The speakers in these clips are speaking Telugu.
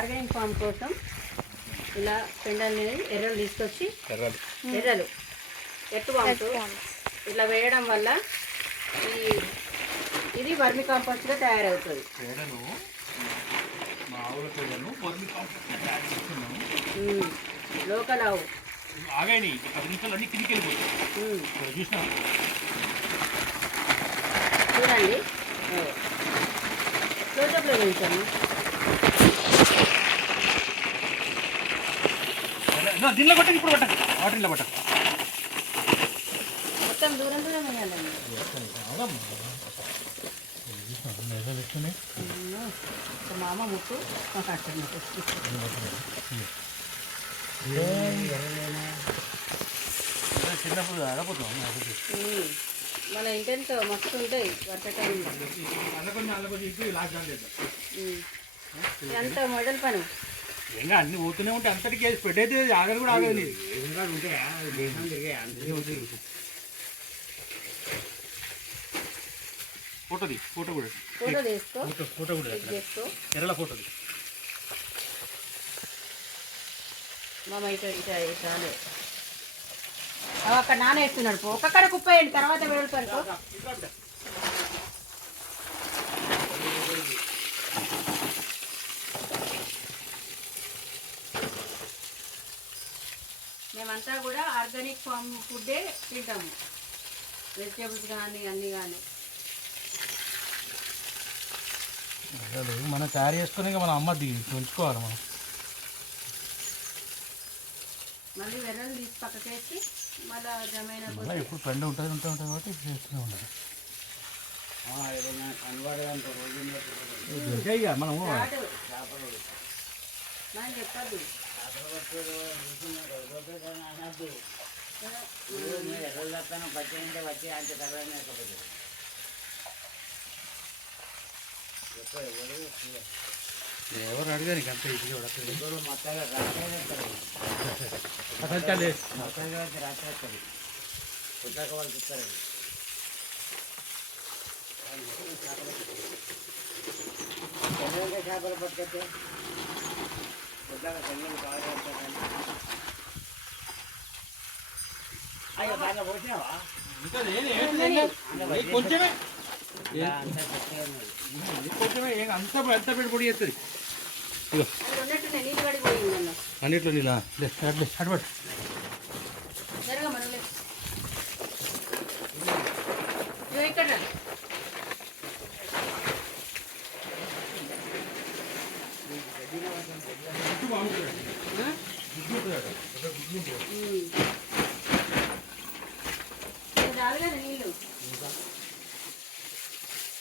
ఆర్గానిక్ ఫామ్ కోసం ఇలా పెండల్ని ఎర్రలు తీసుకొచ్చి ఎర్రలు ఎట్టు వామ్స్ ఇట్లా వేయడం వల్ల ఇది వర్మి కాంపోస్ట్గా తయారవుతుంది. లోకల్ ఆవు చూడండి క్లోజప్లో చూసాము. దీనిలో పట్టండి, ఇప్పుడు పట్టండి, వాటర్లో పట్టండి. మొత్తం దూరం దూరం వేయాలండి. మామ ముక్కు చిన్నప్పుడు ఆడపోతాం. మన ఇంటెంట్ మస్తు ఉంటాయి వర్షాకాలం. అంత మోడల్ పని ఇంకా అన్ని పోతూనే ఉంటాయి. అంతటికి స్ప్రెడ్ అయితే ఆగదు కూడా ఆగదు. ఫోటోది ఫోటో కూడా ఫోటో కూడా కేరళ ఫోటోది. మామ చాలే అక్కడ నానేస్తున్నాడు. ఒక్కక్కడ కుప్పేయండి, తర్వాత వెళ్తారు. మేమంతా కూడా ఆర్గానిక్ ఫామ్ ఫుడ్డే తింటాము, వెజిటేబుల్స్ కానీ అన్నీ కానీ. మనం తయారు చేసుకుని మనం అమ్మది ఉంచుకోవాలి. మనం మళ్ళీ వెర్రలు తీసి పక్కకేసి మళ్ళీ జమైన ఎప్పుడు పెండ ఉంటుంది కాబట్టి చేస్తూనే ఉండాలి. మనము మనం చెప్పద్దు. ఎవరు అడిగా నీకు అంత ఇది చేపలు పట్టుకొస్తే అయ్యో దాంట్లో పోసినావా? కొంచెమే కొంచెమే అంత ఎంత పెట్టి పొడి చేస్తుంది. అన్నిట్లో నీళ్ళ అటుపట్టు. నీళ్ళు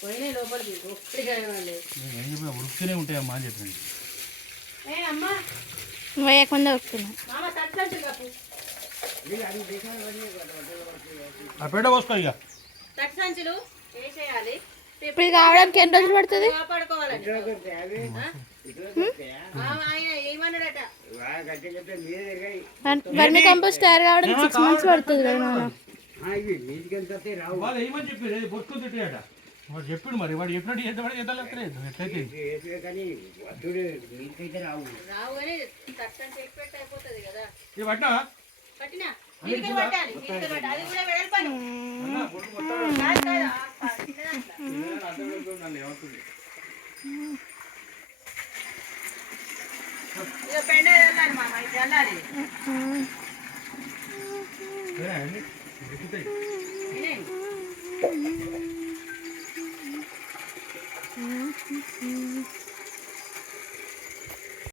పోయినాయి లోపలికి. ఉడుకుతూనే ఉంటాయమ్మా అని చెప్పండి. వేయకుండా వస్తున్నా ఆ పెండ పోసుకో. ఇక తట్టు సంచులు వేసేయాలి. ఇప్పుడు కావడానికి ఎన్ని రోజులు పడుతుంది? కాపాడుకోవాలండి. ఏమన్నాడట, వర్మి కంపోస్ట్ తయారు కావడానికి 6 months పడుతుంది కదా మనం. వాళ్ళు ఏమని చెప్పారు? బొట్టుకుని తిట్టాడ వాడు చెప్పాడు. మరి వాడు చెప్పినట్టు చేద్దాం చేద్దాం ఎట్లయితే రావు అని తట్టని చెక్ పెట్టి అయిపోతుంది కదా. ఇది పట్టినా పట్టినా పట్టాలి. అది కూడా వెడల్పాను. ఇక పెండ వెళ్ళాలి మామ, ఇది చల్లాలి.